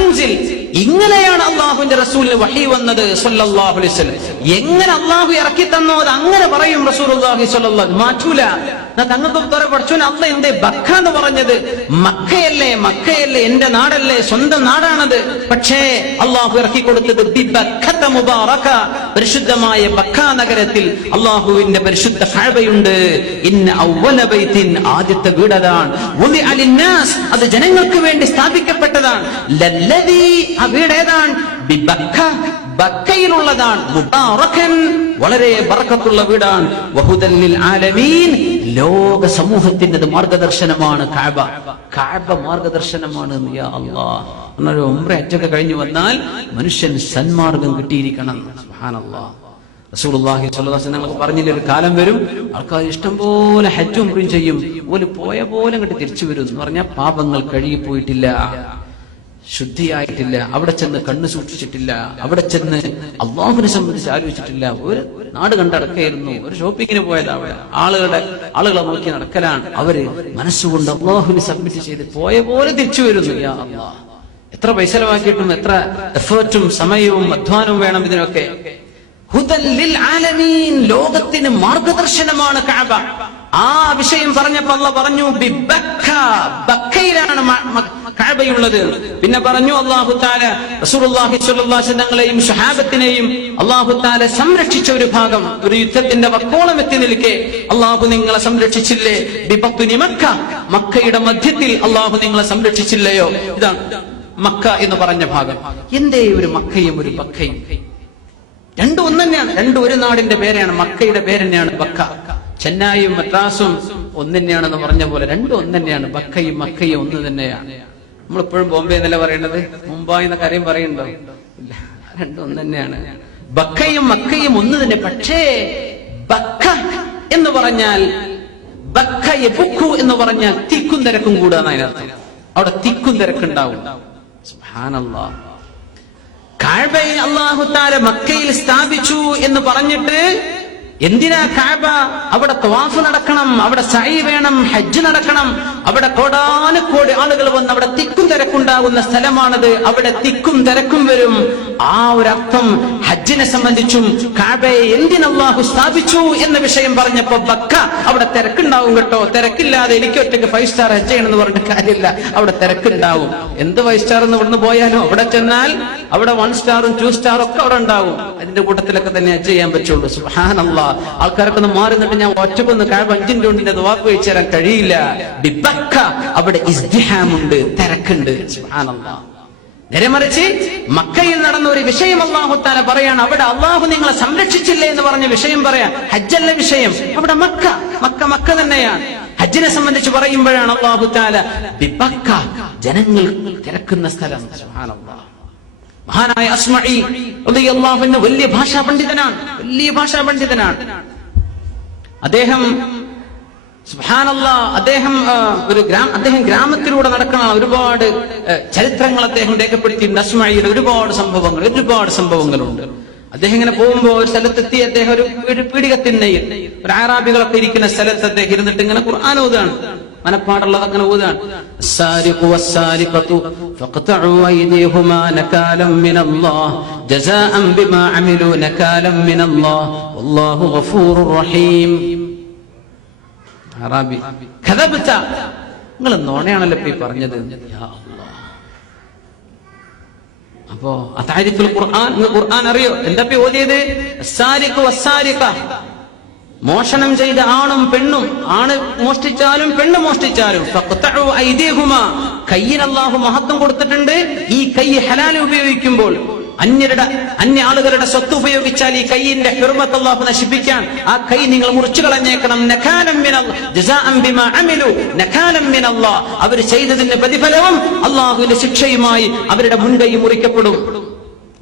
ഉൻസിൽ. ഇങ്ങനെയാണ് അള്ളാഹുവിന്റെ റസൂലിന് വഹി വന്നത് സ്വല്ലല്ലാഹു അലൈഹി വസല്ലം. എങ്ങനെ അള്ളാഹു ഇറക്കി തന്നോ അത് അങ്ങനെ പറയും റസൂലുള്ളാഹി സ്വല്ലല്ലാഹു. മാറ്റൂല. തങ്ങൾക്ക് പഠിച്ചോൻ അല്ല എന്തേ ബക്ക എന്ന് പറഞ്ഞത്? മക്കയല്ലേ, മക്കയല്ലേ, എന്റെ നാടല്ലേ, സ്വന്തം നാടാണത്. പക്ഷേ അള്ളാഹു ഇറക്കി കൊടുത്തത് ബിബക്കത മുബാറക, പരിശുദ്ധമായ ബക്ക നഗരത്തിൽ അള്ളാഹുവിന്റെ പരിശുദ്ധ കഅബയുണ്ട്. ഇന്ന അവ്വല ബൈത്തിൻ, ആദ്യത്തെ വീട് അതാണ്. വുദിഅ ലിന്നാസ്, അത് ജനങ്ങൾക്ക് വേണ്ടി സ്ഥാപിക്കപ്പെട്ടതാണ്. ലല്ലദീ, ആ വീട് ഏതാണ്? ബിബക്ക, ബക്കയിലുള്ളതാണ്. മുബാറകൻ, വളരെ ബറക്കത്തുള്ള വീടാണ്. വഹുദൻ ലിൽ ആലമീൻ, ലോക സമൂഹത്തിന്റെ മാർഗദർശനമാണ് കഅബ. കഅബ മാർഗദർശനമാണ്. യാ അല്ലാഹ്, ഒരു ഉംറ ഹജ്ജൊക്കെ കഴിഞ്ഞു വന്നാൽ മനുഷ്യൻ സന്മാർഗം കിട്ടിയിരിക്കണം. സുബ്ഹാനല്ലാഹ്. റസൂലുള്ളാഹി സ്വല്ലല്ലാഹു അലൈഹി വസല്ലം പറഞ്ഞില്ലേ, ഒരു കാലം വരും ആൾക്കാർ ഇഷ്ടം പോലെ ഹജ്ജും ഉംറയും ചെയ്യും, ഓല് പോയ പോലെ അങ്ങോട്ട് തിരിച്ചു വരും എന്ന് പറഞ്ഞാൽ പാപങ്ങൾ കഴുകിപ്പോയിട്ടില്ല, ശുദ്ധിയായിട്ടില്ല, അവിടെ ചെന്ന് കണ്ണ് സൂക്ഷിച്ചിട്ടില്ല, അവിടെ ചെന്ന് അള്ളാഹുവിനെ സംബന്ധിച്ച് ആലോചിച്ചിട്ടില്ല. ഒരു നാട് കണ്ടടക്കായിരുന്നു, ഒരു ഷോപ്പിങ്ങിന് പോയതാണ്, ആളുകളെ നോക്കി നടക്കലാണ്. അവര് മനസ്സുകൊണ്ട് അള്ളാഹുവിനെ സബ്മിറ്റ് ചെയ്ത് പോയ പോലെ തിരിച്ചു വരുന്നു. യാ അല്ലാഹ്, എത്ര പൈസ ചെലവാക്കിയിട്ടും എത്ര എഫേർട്ടും സമയവും അധ്വാനവും വേണം ഇതിനൊക്കെ. ഹുദൻ ലിൽ ആലമീൻ, ലോകത്തിന് മാർഗദർശനമാണ് കഅബ. ആ വിഷയം പറഞ്ഞപ്പോൾ അല്ലാഹ് പറഞ്ഞു ബിബക്ക, ബക്കയിലാണ് കഅബയുള്ളത്. പിന്നെ പറഞ്ഞു അല്ലാഹു തആല റസൂലുള്ളാഹി സ്വല്ലല്ലാഹു അലൈഹി വസല്ലമയെയും സ്വഹാബത്തിനെയും അല്ലാഹു തആല സംരക്ഷിച്ച ഒരു ഭാഗം, ഒരു യുദ്ധത്തിന്റെ വക്കോളം എത്തി നിൽക്കെ അല്ലാഹു നിങ്ങളെ സംരക്ഷിച്ചില്ലേ? ബിബത്നി മക്ക, മക്കയുടെ മധ്യത്തിൽ അല്ലാഹു നിങ്ങളെ സംരക്ഷിച്ചില്ലയോ? ഇതാണ് മക്ക എന്ന് പറഞ്ഞ ഭാഗം. എന്തേ ഒരു മക്കയും ഒരു ബക്കയും? രണ്ടും ഒന്ന് തന്നെയാണ്, രണ്ടും ഒരു നാടിന്റെ പേരാണ്. മക്കയുടെ പേര് തന്നെയാണ് ബക്ക. ചെന്നൈയും മദ്രാസും ഒന്ന് തന്നെയാണെന്ന് പറഞ്ഞ പോലെ രണ്ടും ഒന്ന് തന്നെയാണ്. ബക്കയും മക്കയും ഒന്ന് തന്നെയാണ്. നമ്മളിപ്പോഴും ബോംബെ എന്നല്ല പറയേണ്ടത്, മുംബൈ എന്ന കാര്യം പറയുന്നുണ്ടോ? ഇല്ല, രണ്ടും ഒന്ന് തന്നെയാണ്. ബക്കയും മക്കയും ഒന്ന് തന്നെ. പക്ഷേ ബക്ക എന്ന് പറഞ്ഞാൽ, ബക്ക യബുക്കു എന്ന് പറഞ്ഞാൽ തിക്കും തിരക്കും കൂടുക എന്നതിനർത്ഥം. അവിടെ തിക്കും തിരക്കുണ്ടാവും. സുബ്ഹാനല്ലാഹ്. കഅബയെ അല്ലാഹു തആല മക്കയിൽ സ്ഥാപിച്ചു എന്ന് പറഞ്ഞിട്ട് എന്തിനാ കഅബ? അവിടെ തവാഫ് നടക്കണം, അവിടെ സഈ വേണം, ഹജ്ജ് നടക്കണം, അവിടെ കോടാനുകോടി ആളുകൾ വന്ന് അവിടെ തിക്കും തിരക്കുണ്ടാകുന്ന സ്ഥലമാണത്. അവിടെ തിക്കും തിരക്കും വരും. ആ ഒരു അർത്ഥം ഹജ്ജിനെ സംബന്ധിച്ചും കഅബയെ എന്തിന് അല്ലാഹു സ്ഥാപിച്ചു എന്ന വിഷയം പറഞ്ഞപ്പോ ബക്ക, അവിടെ തിരക്കുണ്ടാവും കേട്ടോ, തിരക്കില്ലാതെ എനിക്ക് ഒറ്റയ്ക്ക് 5 സ്റ്റാർ ഹജ്ജ് ചെയ്യണമെന്ന് പറഞ്ഞ കാര്യമില്ല, അവിടെ തിരക്കുണ്ടാവും. എന്ത് 5 സ്റ്റാർ എന്ന് ഇവിടുന്ന് പോയാലും അവിടെ ചെന്നാൽ അവിടെ 1 സ്റ്റാറും 2 സ്റ്റാറും ഒക്കെ അവിടെ ഉണ്ടാവും. അതിന്റെ കൂട്ടത്തിലൊക്കെ തന്നെ ഹജ്ജ് ചെയ്യാൻ പറ്റുള്ളൂ. സുബ്ഹാനല്ലാഹ്. ആൾക്കാരൊക്കെ ഒന്ന് മാറി നിന്നിട്ട് ഞാൻ ഒറ്റക്കൊന്ന് കഅബ 5 മിനിറ്റ് ദുആക്ക് വെച്ച് തരാൻ കഴിയില്ല. ബിബക്ക, അവിടെ ഇസ്തിഹാമുണ്ട്, തിരക്കുണ്ട്. സുബ്ഹാനല്ലാഹ്. നേരെ മറിച്ച് മക്കയിൽ നടന്ന ഒരു വിഷയം അല്ലാഹു തആല പറയാണ്, അവിടെ അല്ലാഹു നിങ്ങളെ സംരക്ഷിച്ചില്ലേ എന്ന് പറഞ്ഞ വിഷയം പറയാം. ഹജ്ജല്ല വിഷയം, അവിടെ മക്ക. മക്ക തന്നെയാണ്. ഹജ്ജിനെ സംബന്ധിച്ച് പറയുമ്പോഴാണ് അല്ലാഹു തആല ബിബക്ക, ജനങ്ങൾ തിരക്കുന്ന സ്ഥലം. സുബ്ഹാനല്ലാഹ്. മഹാനായ അസ്മഈ റളിയല്ലാഹു അൻഹു വലിയ ഭാഷാ പണ്ഡിതനാണ്, വലിയ ഭാഷാ പണ്ഡിതനാണ്. അദ്ദേഹം സുബ്ഹാനല്ലാഹ്, അദ്ദേഹം ഗ്രാമത്തിലൂടെ നടക്കുന്ന ഒരുപാട് ചരിത്രങ്ങൾ അദ്ദേഹം രേഖപ്പെടുത്തിയിട്ടുണ്ട്. അസ്മഈയുടെ ഒരുപാട് സംഭവങ്ങളുണ്ട്. അദ്ദേഹം ഇങ്ങനെ പോകുമ്പോ ഒരു സ്ഥലത്തെത്തി. അദ്ദേഹം ഒരു പീഡികത്തിണ്ണയിൽ ഒരു അറാബികളൊക്കെ ഇരിക്കുന്ന സ്ഥലത്ത് അദ്ദേഹം ഇരുന്നിട്ട് ഇങ്ങനെ ഖുർആൻ ഓതുകയാണ്. മനപ്പാടുള്ളത് അങ്ങനെ ഓതുകയാണ്. السارق والسارقة فاقطعوا أيديهما نكالا من الله جزاء بما عملوا نكالا من الله والله غفور رحيم. അറാബി, കദബ്ത, നിങ്ങൾ നോണയാണല്ലോ ഇപ്പൊ ഈ പറഞ്ഞത്. യാ അല്ലാഹ്. അപ്പോ അതാരിഫുൽ ഖുർആൻ, നിങ്ങൾ ഖുർആൻ അറിയോ? എന്താ ഇപ്പൊ ഓതിയത്? അസ്സാരിഖു വസ്സാരിഖ, മോഷണം ചെയ്ത ആണും പെണ്ണും, ആണ് മോഷ്ടിച്ചാലും പെണ്ണ് മോഷ്ടിച്ചാലും, ഫഖ്തഉ ഐദിഹുമാ, കയ്യിന് അല്ലാഹു മഹത്വം കൊടുത്തിട്ടുണ്ട്. ഈ കൈ ഹലാൽ ഉപയോഗിക്കുമ്പോൾ, അന്യ ആളുകളുടെ സ്വത്ത് ഉപയോഗിച്ചാൽ ഈ കൈയിന്റെ ഹുർമത്ത് അല്ലാഹു നശിപ്പിക്കാൻ ആ കൈ നിങ്ങൾ മുറിച്ചു കളഞ്ഞേക്കണം. നകാലം മിനല്ലാഹ് ജസാഅൻ ബിമാ അമിലു നകാലം മിനല്ലാഹ്, അവർ ചെയ്തതിന്റെ പ്രതിഫലവും അല്ലാഹുവിന്റെ ശിക്ഷയുമായി അവരുടെ മുൻകൈ മുറിക്കപ്പെടും.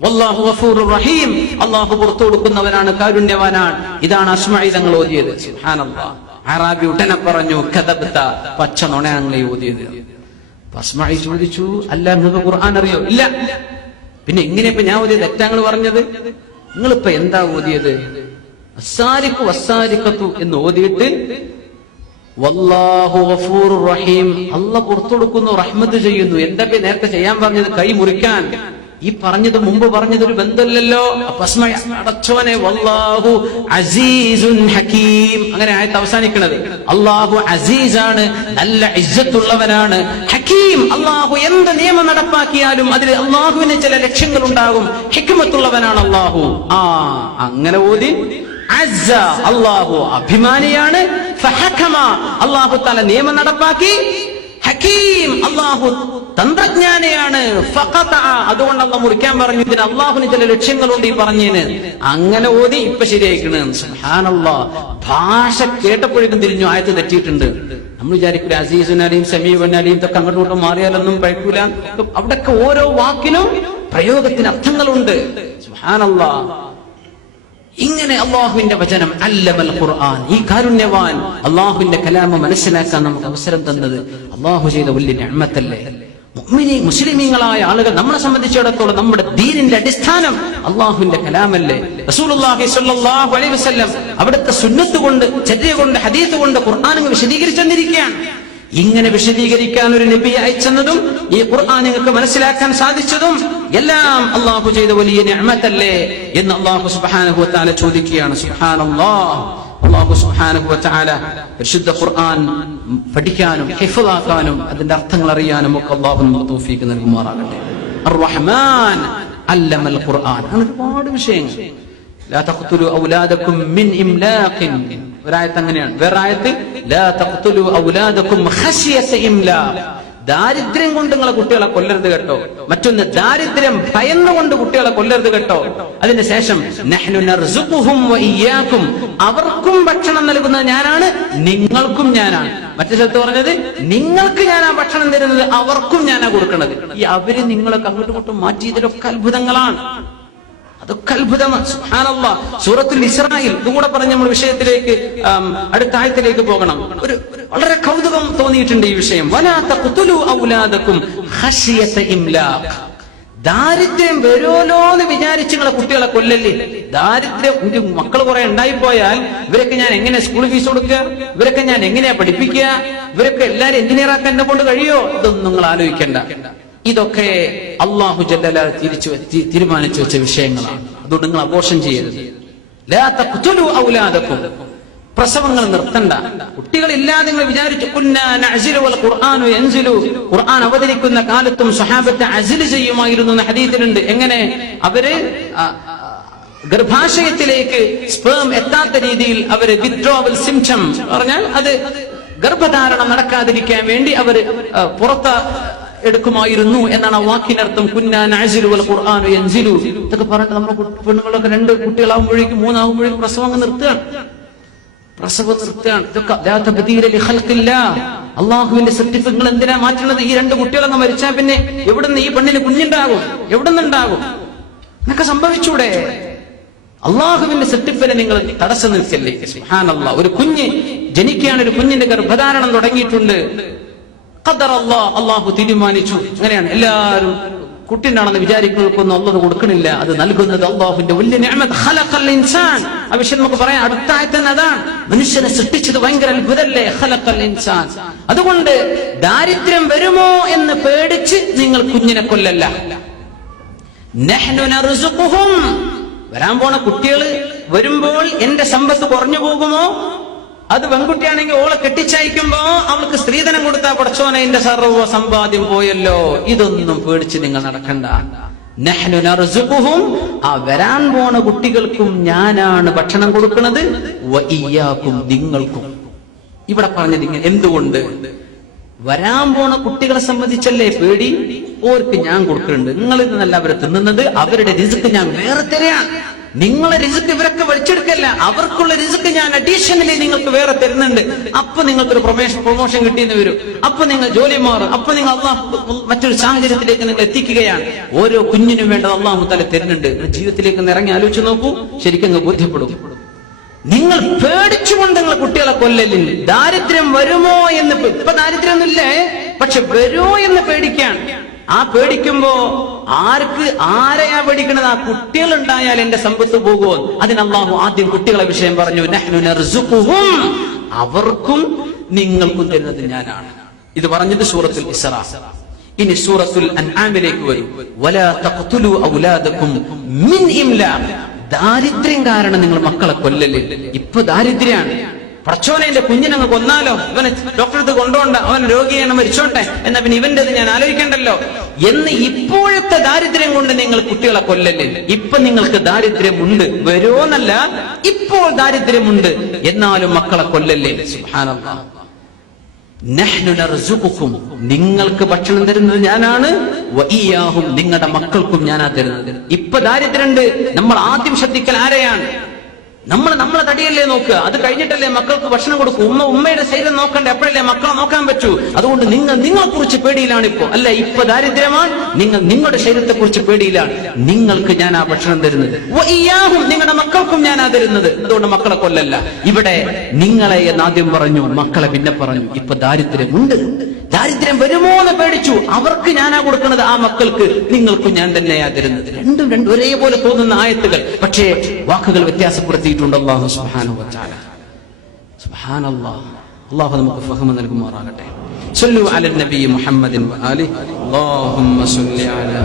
വല്ലാഹു ഗഫൂറുർ റഹീം, അല്ലാഹു പുറത്തു കൊടുക്കുന്നവനാണ്, കാരുണ്യവാനാണ്. ഇതാണ് അസ്മഈ തങ്ങൾ ഓതിയത്. സുബ്ഹാനല്ലാഹ്. അറാബി ഉടനെ പറഞ്ഞു കദബ്ത, പച്ച നുണയാണല്ലേ ഓതിയത്. അസ്മഈ ചോദിച്ചു, അല്ല നിങ്ങൾക്ക് ഖുർആൻ അറിയോ? ഇല്ല. പിന്നെ എങ്ങനെയപ്പോ ഞാൻ ഓതിയത്? തെറ്റാങ്ങൾ പറഞ്ഞത്. നിങ്ങളിപ്പോ എന്താ ഓതിയത്? അസ്സാരിഖു വസ്സാരിഖത്തു എന്ന് ഓതിയിട്ട് വല്ലാഹു ഗഫൂറുർ റഹീം, അല്ലാഹ് പുറത്തൊടുക്കുന്നു, റഹ്മത്ത് ചെയ്യുന്നു. എന്താ നേരത്തെ ചെയ്യാൻ പറഞ്ഞത്? കൈ മുറിക്കാൻ. ഈ പറഞ്ഞത് മുമ്പ് പറഞ്ഞത് ഒരു ബന്ധമില്ലല്ലോ. അടച്ചോനെ, വല്ലാഹു അസീസുൻ ഹകീം, അങ്ങനെ ആയത്ത് അവസാനിക്കുന്നത്. അല്ലാഹു അസീസാണ്, നല്ല ഇസ്സത്തുള്ളവനാണ്. ഹകീം, അല്ലാഹു എന്ത് നിയമം നടപ്പാക്കിയാലും അതിൽ അല്ലാഹുവിന് ചില ലക്ഷ്യങ്ങൾ ഉണ്ടാകും. ഹിക്മത്തുള്ളവനാണ് അല്ലാഹു. അങ്ങനെ ഓതി. അസ്സ, അല്ലാഹു അഭിമാനിയാണ്. ഫഹകമ, അല്ലാഹു തആല നിയമം നടപ്പാക്കി. ഹകീം, അല്ലാഹു തന്ത്രജ്ഞാനിയാണ്. ഫഖതഅ, അതുകൊണ്ട് അല്ലാഹു മുറിക്കാൻ പറഞ്ഞു. ഇതിന് അല്ലാഹുവിന് ചില ലക്ഷ്യങ്ങളുണ്ട് ഈ പറഞ്ഞതിന്. അങ്ങനെ ഓതി ഇപ്പൊ ശരിയായിക്കണ്. സുബ്ഹാനല്ലാഹ്, ഭാഷ കേട്ടപ്പോഴേക്കും തിരിഞ്ഞു, ആയത്ത് തെറ്റിയിട്ടുണ്ട്. നമ്മൾ വിചാരിക്കില്ല അസീസുൻ അലീം സമീഉൻ അലീം ഇതൊക്കെ അങ്ങോട്ടും ഇങ്ങോട്ടും മാറിയാലൊന്നും പഴക്കൂല. അവിടൊക്കെ ഓരോ വാക്കിനും പ്രയോഗത്തിന് അർത്ഥങ്ങളുണ്ട്. സുബ്ഹാനല്ലാഹ്. ഇങ്ങനെ അള്ളാഹുവിന്റെ വചനം, അല്ലമൽ ഖുർആൻ, ഈ കാരുണ്യവാൻ അള്ളാഹുവിന്റെ കലാമ മനസ്സിലാക്കാൻ നമുക്ക് അവസരം തന്നത് അള്ളാഹു ചെയ്ത വലിയ നിഅമത്തല്ലേ. മുസ്ലിമീങ്ങളായ ആളുകൾ നമ്മളെ സംബന്ധിച്ചിടത്തോളം നമ്മുടെ ദീനിന്റെ അടിസ്ഥാനം അള്ളാഹുവിന്റെ കലാമല്ലേ. റസൂലുള്ളാഹി സ്വല്ലല്ലാഹു അലൈഹി വസല്ലം അവിടുത്തെ സുന്നത്ത് കൊണ്ട്, ചര്യ കൊണ്ട്, ഹദീസ് കൊണ്ട് ഖുർആൻ വിശദീകരിച്ചു തന്നിരിക്കുകയാണ്. ഇങ്ങനെ വിശദീകരിക്കാൻ ഒരു നബി അയച്ചതും ഈ ഖുർആൻ നിങ്ങൾക്ക് മനസ്സിലാക്കാൻ സാധിച്ചതും എല്ലാം അള്ളാഹു ചെയ്ത വലിയ നിഅമത്തല്ലേ എന്ന് അള്ളാഹു സുബ്ഹാനഹു വ തആല ചോദിക്കുകയാണ്. സുബ്ഹാനല്ലാഹ്. അള്ളാഹു സുബ്ഹാനഹു വ തആല പരിശുദ്ധ ഖുർആൻ പഠിക്കാനും ഹിഫ്ളാക്കാനും അതിന്റെ അർത്ഥങ്ങൾ അറിയാനും ഒക്കെ അള്ളാഹു നമുക്ക് തൗഫീഖ് നൽകുമാറാകട്ടെ. അർ-റഹ്മാൻ അല്ലമൽ ഖുർആൻ. ഒരുപാട് വിഷയങ്ങൾ. ലാ തഖ്തുലു ഔലാദകും മിൻ ഇംലാഖിൻ, ഒരായത്ത് അങ്ങനെയാണ്. വേറെ ആയത്ത് ലാ തഖ്തുലു ഔലാദകും ഖശിയത ഇംലാഖ്, ദാരിദ്ര്യം കൊണ്ട് നിങ്ങളെ കുട്ടികളെ കൊല്ലരുത് കേട്ടോ. മറ്റൊന്ന് ദാരിദ്ര്യം ഭയന്നുകൊണ്ട് കുട്ടികളെ കൊല്ലരുത് കേട്ടോ. അതിനുശേഷം നഹ്നു നർസുഖുഹും വ ഇയ്യാകും, അവർക്കും ഭക്ഷണം നൽകുന്നത് ഞാനാണ്, നിങ്ങൾക്കും ഞാനാണ്. മറ്റു സ്ഥലത്ത് പറഞ്ഞത് നിങ്ങൾക്ക് ഞാനാ ഭക്ഷണം തരുന്നത്, അവർക്കും ഞാനാ കൊടുക്കുന്നത്. ഈ അവര് നിങ്ങളൊക്കെ അങ്ങോട്ടും ഇങ്ങോട്ടും മാറ്റിയതിലൊക്കെ അത്ഭുതങ്ങളാണ്. അതൊക്കെ അത്ഭുതമാണ്. സുബ്ഹാനല്ലാഹ്. സൂറത്തുൽ ഇസ്രായിൽ ഇതുകൂടെ പറഞ്ഞ് നമ്മൾ വിഷയത്തിലേക്ക്, അടുത്ത ആയത്തിലേക്ക് പോകണം. ഒരു വളരെ കൗതുകം തോന്നിയിട്ടുണ്ട് ഈ വിഷയം. വലാ തഖ്തുലു ഔലാദകും ഖശിയത ഇംലാഖ്, ദാരിദ്ര്യം വരുമല്ലോ എന്ന് വിചാരിച്ച് നിങ്ങളെ കുട്ടികളെ കൊല്ലല്ലേ. ദാരിദ്ര്യം, മക്കൾ കുറെ ഉണ്ടായിപ്പോയാൽ ഇവരൊക്കെ ഞാൻ എങ്ങനെ സ്കൂൾ ഫീസ് കൊടുക്കുക, ഇവരൊക്കെ ഞാൻ എങ്ങനെയാ പഠിപ്പിക്കുക, ഇവരൊക്കെ എല്ലാരും എഞ്ചിനീയർ ആക്കാൻ എന്നെ കൊണ്ട് കഴിയോ, ഇതൊന്നും നിങ്ങൾ ആലോചിക്കേണ്ട. ഇതൊക്കെ അല്ലാഹു ജല്ല തീരുമാനിച്ചു വെച്ച വിഷയങ്ങളാണ്. അതുകൊണ്ട് നിങ്ങൾ അബോർഷൻ ചെയ്യരുത്. ലാ തഖ്തുലു ഔലാദകും, പ്രസവങ്ങൾ നിർത്തണ്ട. കുട്ടികളില്ലാതെ നിങ്ങൾ വിചാരിച്ചു കുന്നാ നഅ്സിലു വൽ ഖുർആനു യൻസിലു, ഖുർആൻ അവതരിക്കുന്ന കാലത്തും സ്വഹാബത്ത് അസ്ൽ ചെയ്യുമായിരുന്നു എന്ന് ഹദീസിലുണ്ട്. എങ്ങനെ? അവര് ഗർഭാശയത്തിലേക്ക് സ്പേം എത്താത്ത രീതിയിൽ അവര് വിത്ഡ്രോവൽ സിംപ്റ്റം പറഞ്ഞാൽ അത് ഗർഭധാരണം നടക്കാതിരിക്കാൻ വേണ്ടി അവര് പുറത്ത് എടുക്കുമായിരുന്നു എന്നാണ് ആ വാക്കിനർത്ഥം. കുന്നാ നഅ്സിലു വൽ ഖുർആനു യൻസിലു. ഇതൊക്കെ പറഞ്ഞിട്ട് നമ്മുടെ പെണ്ണുങ്ങളൊക്കെ 2 കുട്ടികളാവുമ്പോഴേക്കും 3 ആവുമ്പോഴേക്കും പ്രസവം നിർത്തുകയാണ്. ഇതൊക്കെ ലാ തബ്ദീല ലി ഖൽഖില്ലാഹ്, അല്ലാഹുവിന്റെ സൃഷ്ടിപ്പുകൾ എന്തിനാ മാറ്റുന്നത്? ഈ 2 കുട്ടികളങ്ങ് മരിച്ചാൽ പിന്നെ എവിടുന്ന് ഈ പെണ്ണിന് കുഞ്ഞുണ്ടാകും? എവിടുന്നുണ്ടാകും? എന്നൊക്കെ സംഭവിച്ചൂടെ? അള്ളാഹുവിന്റെ സൃഷ്ടിപ്പിനെ നിങ്ങൾ തടസ്സം നിൽക്കല്ലേ. സുബ്ഹാനല്ലാഹ്. ഒരു കുഞ്ഞ് ജനിക്കുകയാണ്, ഒരു കുഞ്ഞിന്റെ ഗർഭധാരണം തുടങ്ങിയിട്ടുണ്ട്. അള്ളാഹു തീരുമാനിച്ചു. അങ്ങനെയാണ്. എല്ലാവരും കുട്ടിണ്ടാണെന്ന് വിചാരിക്കുന്നവർക്കൊന്നും അല്ലാഹു കൊടുക്കണില്ല. അത് നൽകുന്നത് അള്ളാഹുവിന്റെ വലിയ നിഅമത്ത്. ഖലഖൽ ഇൻസാൻ, ആ വിഷയം നമുക്ക് പറയാം. അടുത്ത ആയത്ത് അതാണ്. മനുഷ്യനെ സൃഷ്ടിച്ചത് ഭയങ്കര അത്ഭുതമല്ലേ. ഖലഖൽ ഇൻസാൻ. അതുകൊണ്ട് ദാരിദ്ര്യം വരുമോ എന്ന് പേടിച്ച് നിങ്ങൾ കുഞ്ഞിനെ കൊല്ലല്ല. നഹ്നു നർസുഖുഹും, വരാൻ പോണ കുട്ടികൾ വരുമ്പോൾ എന്റെ സമ്പത്ത് കുറഞ്ഞു പോകുമോ? അത് പെൺകുട്ടിയാണെങ്കിൽ ഓളെ കെട്ടിച്ചയക്കുമ്പോ അവൾക്ക് സ്ത്രീധനം കൊടുത്താൽ പടച്ചോനെ എന്റെ സർവ്വ സമ്പാദ്യം പോയല്ലോ. ഇതൊന്നും പേടിച്ച് നിങ്ങൾ നടക്കണ്ട. നഹ്നു നർസുഖുഹും, ആ വരാൻ പോണ കുട്ടികൾക്കും ഞാനാണ് ഭക്ഷണം കൊടുക്കുന്നത്. വ ഇയ്യാകും, നിങ്ങൾക്കും. ഇവിടെ പറഞ്ഞത് ഇങ്ങനെ എന്തുകൊണ്ട്? വരാൻ പോണ കുട്ടികളെ സംബന്ധിച്ചല്ലേ പേടി. ഓർക്ക് ഞാൻ കൊടുക്കുന്നുണ്ട്, നിങ്ങളിൽ നിന്നല്ല അവരെ തിന്നുന്നത്, അവരുടെ റിസ്ക് ഞാൻ വേറെ തരാണ്. നിങ്ങളെ റിസ്ക് ഇവരൊക്കെ വലിച്ചെടുക്കല്ല, അവർക്കുള്ള റിസ്ക് ഞാൻ അഡീഷണലി നിങ്ങൾക്ക് വേറെ തരുന്നുണ്ട്. അപ്പൊ നിങ്ങൾക്കൊരു പ്രൊമോഷൻ കിട്ടിയെന്ന് വരും, അപ്പൊ നിങ്ങൾ ജോലി മാറും, അപ്പൊ നിങ്ങൾ അള്ളാഹു മറ്റൊരു സാഹചര്യത്തിലേക്ക് നിങ്ങൾ എത്തിക്കുകയാണ്. ഓരോ കുഞ്ഞിനും വേണ്ടത് അള്ളാഹു തആല തരുന്നുണ്ട്. ജീവിതത്തിലേക്ക് ഇറങ്ങി ആലോചിച്ച് നോക്കൂ, ശരിക്കും ബോധ്യപ്പെടും. നിങ്ങൾ പേടിച്ചുകൊണ്ട് നിങ്ങൾ കുട്ടികളെ കൊല്ലലില്ല. ദാരിദ്ര്യം വരുമോ എന്ന്, ഇപ്പൊ ദാരിദ്ര്യമൊന്നുമില്ലേ, പക്ഷെ വരുമോ എന്ന് പേടിക്കാൻ. ആ പേടിക്കുമ്പോ ആരെയാ പേടിക്കണത്? ആ കുട്ടികൾ ഉണ്ടായാൽ എന്റെ സമ്പത്ത് പോകുമോ? അതിന് അല്ലാഹു ആദ്യം കുട്ടികളെ വിഷയം പറഞ്ഞു. നഹ്നു നർസുഖുഹും, അവർക്കും നിങ്ങൾക്കും തരുന്നത് ഞാനാണ്. ഇത് പറഞ്ഞത് സൂറത്തുൽ ഇസ്റാ. ഇനി സൂറത്തുൽ അൻആമിലേക്ക് വരും. വലാ തഖ്തുലു ഔലാദകും മിൻ ഇംലാഖ്. ദാരിദ്ര്യം കാരണം നിങ്ങൾ മക്കളെ കൊല്ലല്ലേ. ഇപ്പൊ ദാരിദ്ര്യാണ്. പടച്ചോനെ, എന്റെ കുഞ്ഞിനങ്ങ് കൊന്നാലോ, ഇവനെ ഡോക്ടറെ അടുത്ത് കൊണ്ടുപോണ്ട, അവൻ രോഗിയാണ്, മരിച്ചോട്ടെ, എന്നാ പിന്നെ ഇവന്റേത് ഞാൻ ആലോചിക്കണ്ടല്ലോ എന്ന് ഇപ്പോഴത്തെ ദാരിദ്ര്യം കൊണ്ട് നിങ്ങൾ കുട്ടികളെ കൊല്ലല്ലേ. ഇപ്പൊ നിങ്ങൾക്ക് ദാരിദ്ര്യമുണ്ട്, വരുമോന്നല്ല, ഇപ്പോൾ ദാരിദ്ര്യമുണ്ട്, എന്നാലും മക്കളെ കൊല്ലല്ലേ. സുബ്ഹാനല്ലാഹ്. നഹ്നു നർസുഖുക്കും, നിങ്ങൾക്ക് ഭക്ഷണം തരുന്നത് ഞാനാണ്, വഇയ്യാഹും, നിങ്ങളുടെ മക്കൾക്കും ഞാനാ തരുന്നത്. ഇപ്പൊ ദാരിദ്ര്യമുണ്ട്, നമ്മൾ ആദ്യം ശ്രദ്ധിക്കൽ ആരെയാണ്? നമ്മളെ തടിയല്ലേ നോക്കുക, അത് കഴിഞ്ഞിട്ടല്ലേ മക്കൾക്ക് ഭക്ഷണം കൊടുക്കും. ഉമ്മയുടെ ശരീരം നോക്കണ്ടേ, എപ്പോഴല്ലേ മക്കളെ നോക്കാൻ പറ്റൂ. അതുകൊണ്ട് നിങ്ങളെ കുറിച്ച് പേടിയിലാണ് ഇപ്പോ. അല്ല, ഇപ്പൊ ദാരിദ്ര്യമാണ്, നിങ്ങളുടെ ശരീരത്തെ കുറിച്ച് പേടിയിലാണ്. നിങ്ങൾക്ക് ഞാൻ ആ ഭക്ഷണം തരുന്നത്, നിങ്ങളുടെ മക്കൾക്കും ഞാനാ തരുന്നത്. അതുകൊണ്ട് മക്കളെ കൊല്ലല്ല. ഇവിടെ നിങ്ങളെ എന്നാദ്യം പറഞ്ഞു, മക്കളെ പിന്നെ പറഞ്ഞു. ഇപ്പൊ ദാരിദ്ര്യമുണ്ട്, ദാരിദ്ര്യം വരുമോ എന്ന് പേടിച്ചു. അവർക്ക് ഞാനാ കൊടുക്കുന്നത്, ആ മക്കൾക്ക് നിങ്ങൾക്കും ഞാൻ തന്നെയാ തരുന്നത്. രണ്ടും ഒരേപോലെ തോന്നുന്ന ആയത്തുകൾ, പക്ഷേ വാക്കുകൾ വ്യത്യാസപ്പെടുത്തിയിട്ടുണ്ട് അല്ലാഹു സുബ്ഹാനഹു വ തആല. സുബ്ഹാനല്ലാഹ്. അല്ലാഹു നമുക്ക് ഫഹ്മ നൽകുമാറാകട്ടെ. സല്ലു അലൻ നബി മുഹമ്മദിൻ വ ആലിഹി. അല്ലാഹുമ്മ സല്ലി അലാ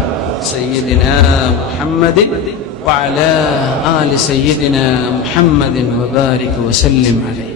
സയ്യിദിനാ മുഹമ്മദിൻ വ അലാ ആലി സയ്യിദിനാ മുഹമ്മദിൻ വ ബാരിക് വ സല്ലിം അലൈഹി.